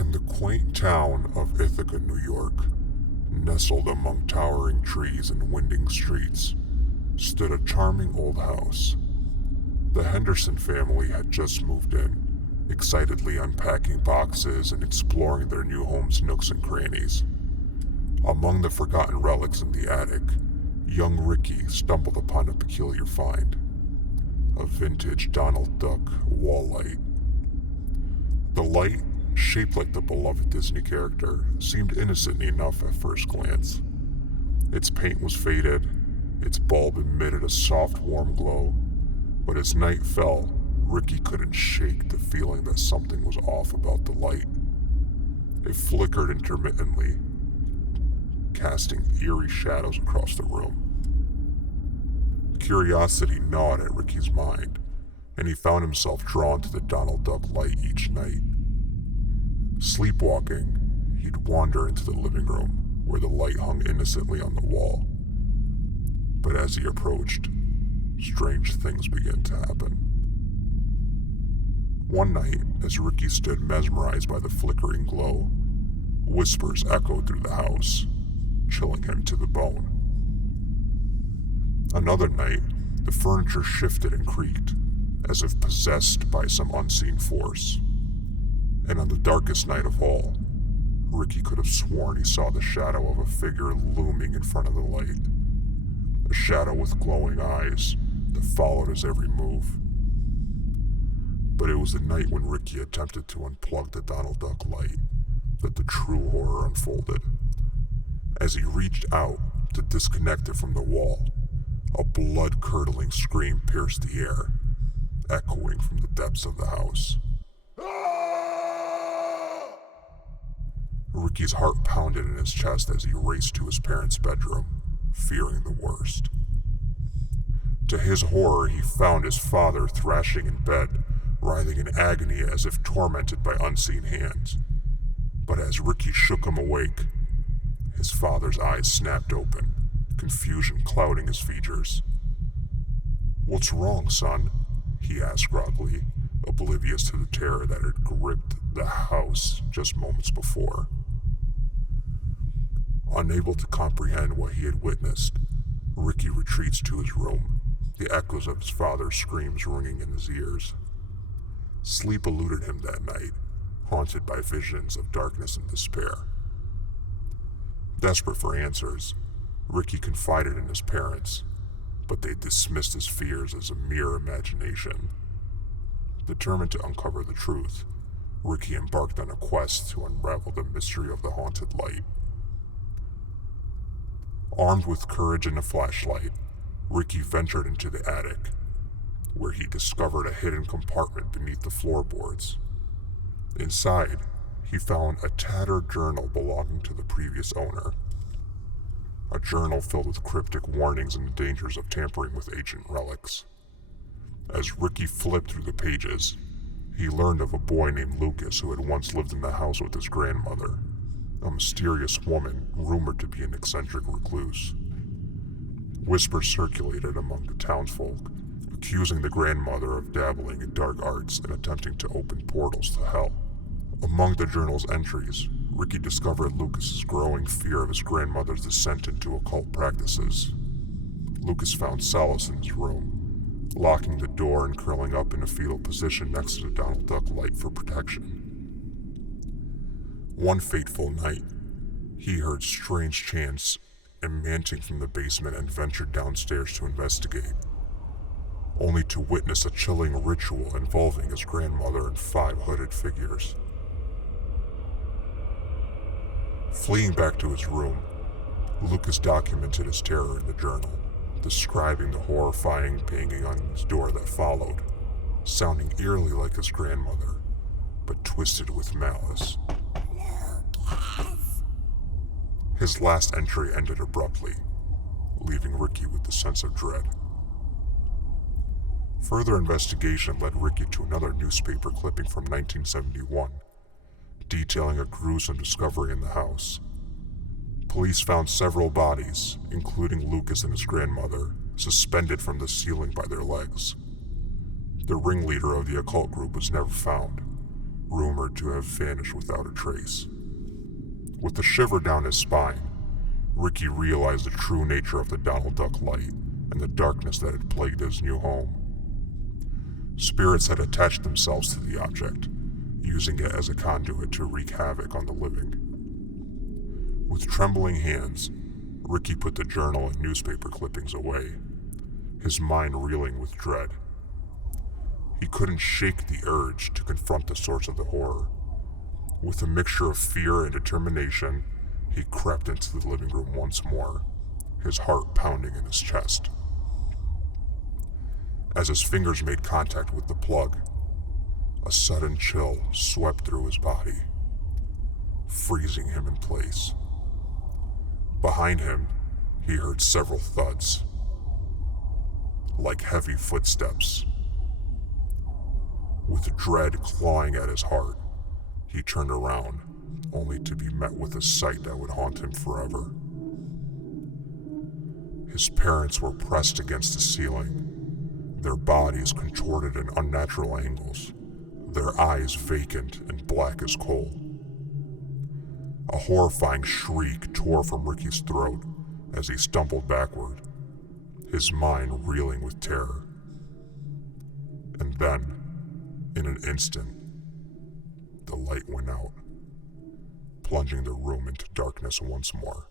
In the quaint town of Ithaca, New York, nestled among towering trees and winding streets, stood a charming old house. The Henderson family had just moved in, excitedly unpacking boxes and exploring their new home's nooks and crannies. Among the forgotten relics in the attic, young Ricky stumbled upon a peculiar find: a vintage Donald Duck wall light. The light, shaped like the beloved Disney character, seemed innocent enough at first glance. Its paint was faded, its bulb emitted a soft, warm glow, but as night fell, Ricky couldn't shake the feeling that something was off about the light. It flickered intermittently, casting eerie shadows across the room. Curiosity gnawed at Ricky's mind, and he found himself drawn to the Donald Duck light each night. Sleepwalking, he'd wander into the living room, where the light hung innocently on the wall. But as he approached, strange things began to happen. One night, as Ricky stood mesmerized by the flickering glow, whispers echoed through the house, chilling him to the bone. Another night, the furniture shifted and creaked, as if possessed by some unseen force. And on the darkest night of all, Ricky could have sworn he saw the shadow of a figure looming in front of the light. A shadow with glowing eyes that followed his every move. But it was the night when Ricky attempted to unplug the Donald Duck light that the true horror unfolded. As he reached out to disconnect it from the wall, a blood-curdling scream pierced the air, echoing from the depths of the house. Ricky's heart pounded in his chest as he raced to his parents' bedroom, fearing the worst. To his horror, he found his father thrashing in bed, writhing in agony as if tormented by unseen hands. But as Ricky shook him awake, his father's eyes snapped open, confusion clouding his features. "What's wrong, son?" he asked groggily, oblivious to the terror that had gripped the house just moments before. Unable to comprehend what he had witnessed, Ricky retreats to his room, the echoes of his father's screams ringing in his ears. Sleep eluded him that night, haunted by visions of darkness and despair. Desperate for answers, Ricky confided in his parents, but they dismissed his fears as a mere imagination. Determined to uncover the truth, Ricky embarked on a quest to unravel the mystery of the haunted light. Armed with courage and a flashlight, Ricky ventured into the attic, where he discovered a hidden compartment beneath the floorboards. Inside, he found a tattered journal belonging to the previous owner. A journal filled with cryptic warnings and the dangers of tampering with ancient relics. As Ricky flipped through the pages, he learned of a boy named Lucas who had once lived in the house with his grandmother, a mysterious woman rumored to be an eccentric recluse. Whispers circulated among the townsfolk, accusing the grandmother of dabbling in dark arts and attempting to open portals to hell. Among the journal's entries, Ricky discovered Lucas's growing fear of his grandmother's descent into occult practices. Lucas found solace in his room, locking the door and curling up in a fetal position next to the Donald Duck light for protection. One fateful night, he heard strange chants emanating from the basement and ventured downstairs to investigate, only to witness a chilling ritual involving his grandmother and 5 hooded figures. Fleeing back to his room, Lucas documented his terror in the journal, describing the horrifying banging on his door that followed, sounding eerily like his grandmother, but twisted with malice. His last entry ended abruptly, leaving Ricky with the sense of dread. Further investigation led Ricky to another newspaper clipping from 1971, detailing a gruesome discovery in the house. Police found several bodies, including Lucas and his grandmother, suspended from the ceiling by their legs. The ringleader of the occult group was never found, rumored to have vanished without a trace. With a shiver down his spine, Ricky realized the true nature of the Donald Duck light and the darkness that had plagued his new home. Spirits had attached themselves to the object, using it as a conduit to wreak havoc on the living. With trembling hands, Ricky put the journal and newspaper clippings away, his mind reeling with dread. He couldn't shake the urge to confront the source of the horror. With a mixture of fear and determination, he crept into the living room once more, his heart pounding in his chest. As his fingers made contact with the plug, a sudden chill swept through his body, freezing him in place. Behind him, he heard several thuds, like heavy footsteps. With dread clawing at his heart, he turned around, only to be met with a sight that would haunt him forever. His parents were pressed against the ceiling, their bodies contorted in unnatural angles, their eyes vacant and black as coal. A horrifying shriek tore from Ricky's throat as he stumbled backward, his mind reeling with terror. And then, in an instant, the light went out, plunging the room into darkness once more.